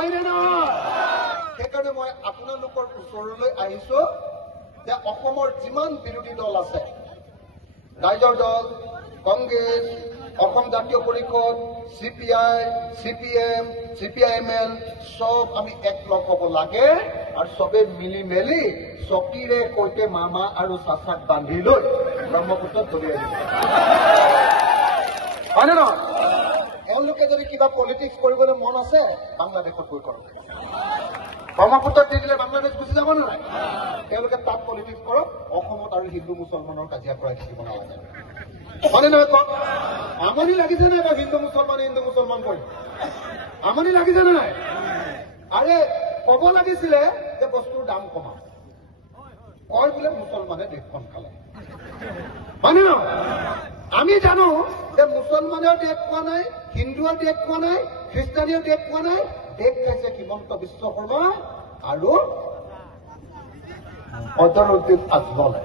হয়নে নহয়? সেইকাৰণে মই আপোনালোকৰ ওচৰলৈ আহিছো যে অসমৰ যিমান বিৰোধী দল আছে, ৰাইজৰ দল, কংগ্ৰেছ, অসম জাতীয় পৰিষদ, CPI, CPM, CPIML সব আমি একলগ হ'ব লাগে আৰু সবে মিলি মেলি চকীৰে সৈতে মামা আৰু চাচাক বান্ধি লৈ ব্ৰহ্মপুত্ৰত দলিয়াই দিব। হয়নে নহয়? এওঁলোকে যদি কিবা পলিটিক্স কৰিবলৈ মন আছে বাংলাদেশত গৈ কৰক। ব্ৰহ্মপুত্ৰত দি দিলে বাংলাদেশ গুচি যাব নে নাই? তেওঁলোকে তাত পলিটিক্স কৰক, অসমত আৰু হিন্দু মুছলমানৰ কাজিয়া কৰাই থাকিব নালাগে। হয়নে নহয় কওক? আমনি লাগিছে নাই বা হিন্দু মুছলমান কৰি? আমনি লাগিছে নে নাই? আৰে কব লাগিছিলে যে বস্তুৰ দাম কমা, কয় বোলে মুছলমানে দেশখন খালে। হয়নে নহয়? আমি জানো যে মুছলমানেও দেশ খোৱা নাই, হিন্দুৱেও দেশ খোৱা নাই, খ্ৰীষ্টানেও দেশ খোৱা নাই, দেশ খাইছে হিমন্ত বিশ্ব শৰ্মা আৰু অজহৰুদ্দিন আজমলে।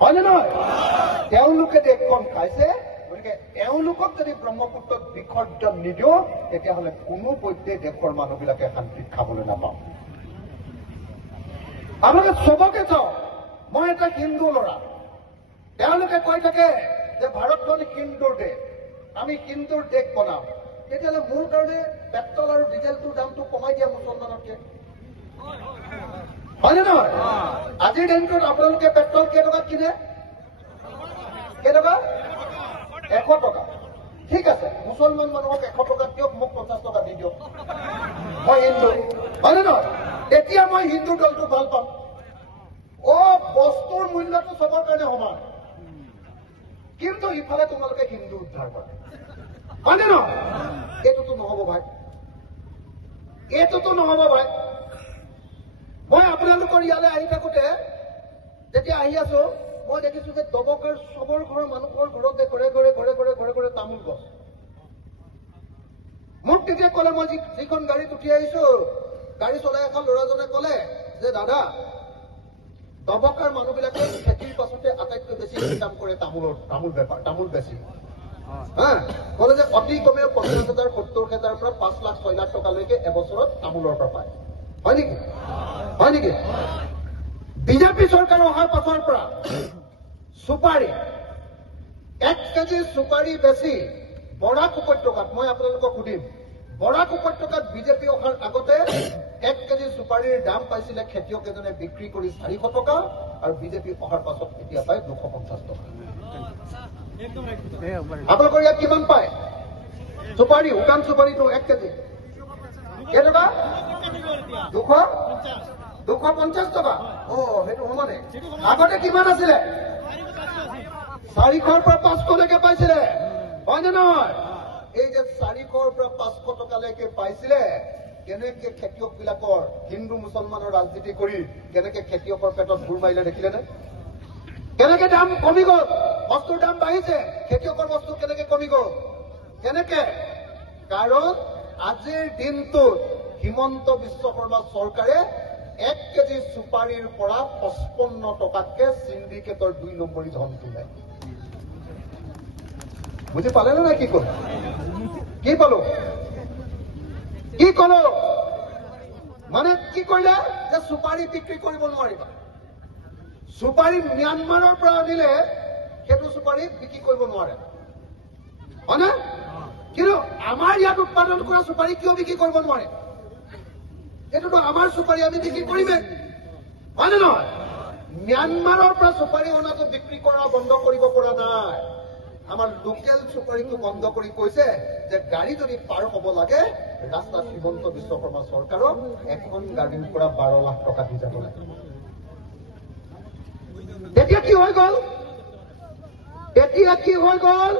হয়নে নহয়? তেওঁলোকে দেশখন খাইছে। গতিকে এওঁলোকক যদি ব্ৰহ্মপুত্ৰত বিসৰ্জন নিদিওঁ তেতিয়াহ'লে কোনো পধ্যে দেশৰ মানুহবিলাকে শান্তিত খাবলৈ নাপাওঁ। আপোনালোকে চবকে চাওক, মই এটা হিন্দু ল'ৰা, তেওঁলোকে কৈ থাকে যে ভাৰতখন হিন্দুৰ দেশ, আমি হিন্দুৰ দেশ বনাম। তেতিয়াহ'লে মোৰ কাৰণে পেট্ৰল আৰু ডিজেলটোৰ দামটো কমাই দিয়া মুছলমানতকে। হয়নে নহয়? আজিৰ দিনটোত আপোনালোকে পেট্ৰল কেইটকাত কিনে? কেইটকা? 100 টকা। ঠিক আছে, মুছলমান মানুহক 100 টকাত দিয়ক, মোক 50 টকা দি দিয়ক। মই হিন্দু, হয়নে নহয়? তেতিয়া মই হিন্দু দলটো ভাল পাম। বস্তুৰ মূল্যটো চবৰ কাৰণে সমান, কিন্তু ইফালে তোমালোকে হিন্দু উদ্ধাৰ কৰা। হয়নে নহয়? এইটোতো নহব ভাই, এইটোতো নহব ভাই। মই আপোনালোকৰ ইয়ালৈ আহি থাকোতে যেতিয়া আহি আছো, মই দেখিছো যে দবকাৰ চবৰ ঘৰৰ মানুহৰ ঘৰতে ঘৰে ঘৰে ঘৰে ঘৰে ঘৰে ঘৰে তামোল গছ। মোক তেতিয়া কলে, মই যিখন গাড়ীত উঠি আহিছো, গাড়ী চলাই এখন ল'ৰাজনে কলে যে দাদা, দবকাৰ মানুহবিলাকে খেতিৰ পাছতে আটাইতকৈ বেছি ইনকাম কৰে তামোল বেপাৰ, তামোল বেছি। কলে যে অতি কমেও 50,000, 70,000 পৰা 5 লাখ 6 লাখ টকালৈকে এবছৰত তামোলৰ পৰা পায়। হয় নেকি? হয় নেকি? বিজেপি চৰকাৰ অহাৰ পাছৰ পৰা চুপাৰী, 1 কেজি চুপাৰী বেছি বৰাক উপত্যকাত, মই আপোনালোকক সুধিম, বৰাক উপত্যকাত বিজেপি অহাৰ আগতে 1 কেজি চুপাৰীৰ দাম পাইছিলে খেতিয়ক এজনে বিক্ৰী কৰি 400 টকা, আৰু বিজেপি অহাৰ পাছত এতিয়া পায় 250 টকা। আপোনালোকৰ ইয়াত কিমান পায় চুপাৰী? শুকান চুপাৰীটো 1 কেজি কেইটকা? 250 টকা। সেইটো সমানে। আগতে কিমান আছিলে? 400ৰ পৰা 500লৈকে পাইছিলে। হয়নে নহয়? এই যে 400ৰ পৰা 500 টকালৈকে পাইছিলে, কেনেকে খেতিয়ক বিলাকৰ, হিন্দু মুছলমানৰ ৰাজনীতি কৰি কেনেকে খেতিয়কৰ পেটত ভুৰ মাৰিলে দেখিলেনে? কেনেকে দাম কমি গ'ল, বস্তুৰ দাম বাঢ়িছে, খেতিয়কৰ বস্তু কেনেকে কমি গ'ল? কেনেকে? কাৰণ আজিৰ দিনটোত হিমন্ত বিশ্ব শৰ্মা চৰকাৰে 1 কেজি চুপাৰীৰ পৰা 55 টকাতকে চিণ্ডিকেটৰ 2 নম্বৰী ধন তোলে। বুজি পালে নে নাই? কি কলো? কি পালো? কি কলো? মানে কি কৰিলে যে চুপাৰী বিক্ৰী কৰিব নোৱাৰিবা। চুপাৰী ম্যানমাৰৰ পৰা আনিলে সেইটো চুপাৰী বিক্ৰী কৰিব নোৱাৰে, হয়নে? কিন্তু আমাৰ ইয়াত উৎপাদন কৰা চুপাৰী কিয় বিক্ৰী কৰিব নোৱাৰে? এইটোতো আমাৰ চুপাৰী, আমি বিক্ৰী কৰিমেই, হয়নে নহয়? ম্যানমাৰৰ পৰা চুপাৰী অনাটো বিক্ৰী কৰা বন্ধ কৰিব পৰা নাই। আমাৰ লোকেল চুপাৰীটো বন্ধ কৰি কৈছে যে গাড়ী যদি পাৰ হ'ব লাগে ৰাস্তাত হিমন্ত বিশ্ব শৰ্মা চৰকাৰক এখন গাড়ীৰ পৰা 12 লাখ টকা দি যাব লাগে। তেতিয়া কি হৈ গ'ল?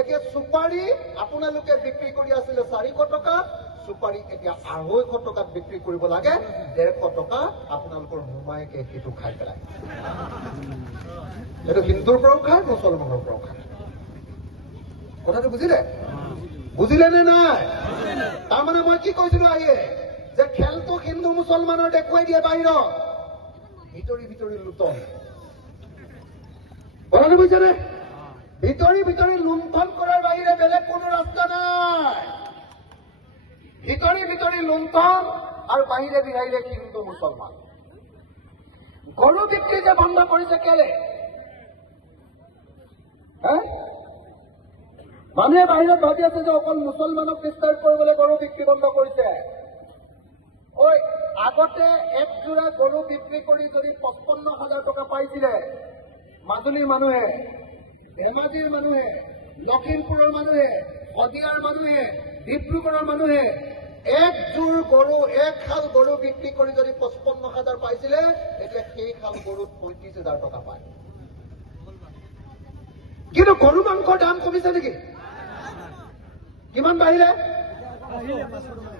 এতিয়া চুপাৰী আপোনালোকে বিক্ৰী কৰি আছিলে 400 টকা, চুপাৰী এতিয়া 250 টকাত বিক্ৰী কৰিব লাগে। 150 টকা আপোনালোকৰ মোমায়েকে সেইটো খাই পেলায়। এইটো হিন্দুৰ পৰাও খায়, মুছলমানৰ পৰাও খায়। কথাটো বুজিলে? বুজিলে নে নাই? তাৰমানে মই কি কৈছিলো আহিয়ে, যে খেলটো হিন্দু মুছলমানৰ দেখুৱাই দিয়ে বাহিৰত, ভিতৰি ভিতৰি লুটন। কথাটো বুজিছেনে? ভিতৰি ভিতৰি লুণ্ঠন কৰাৰ বাহিৰে বেলেগ কোনো ৰাস্তা নাই। ভিতৰি ভিতৰি লুণ্ঠন আৰু বাহিৰে বিহাইৰে হিন্দু মুছলমান। গৰু বিক্ৰী যে বন্ধ কৰিছে কেলে? মানুহে বাহিৰত ভাবি আছে যে অকল মুছলমানক ডিষ্টাৰ্ব কৰিবলৈ গৰু বিক্ৰী বন্ধ কৰিছে। ঐ, আগতে এক যোৰা গৰু বিক্ৰী কৰি যদি 55,000 টকা পাইছিলে মাজুলীৰ মানুহে, ধেমাজিৰ মানুহে, লখিমপুৰৰ মানুহে, শদিয়াৰ মানুহে, ডিব্ৰুগড়ৰ মানুহে একযোৰ গৰু, এক খাল গৰু বিক্ৰী কৰি যদি 55,000 পাইছিলে, এতিয়া সেই খাল গৰুত 35,000 টকা পায়। কিন্তু গৰু মাংসৰ দাম কমিছে নেকি? কিমান বাঢ়িলে?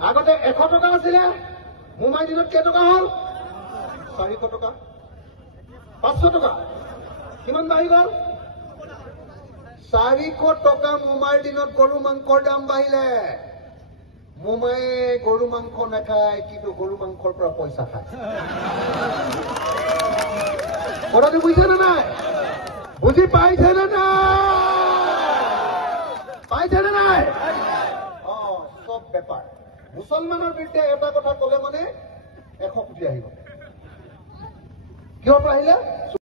আগতে 100 টকা আছিলে, মোমাই দিনত কেইটকা হ'ল? 400 টকা, 500 টকা। কিমান বাঢ়ি গ'ল? 400 টকা মোমাইৰ দিনত গৰু মাংসৰ দাম বাঢ়িলে। মোমায়ে গৰু মাংস নাখায়, কিন্তু গৰু মাংসৰ পৰা পইচা খায়। কথাটো বুজিছে নে নাই? বুজি পাইছে নে নাই? পাইছে নে নাই? চব বেপাৰ। মুছলমানৰ বিৰুদ্ধে এটা কথা কলে মানে 100 কোটি আহিব। কিহৰ পৰা আহিলে?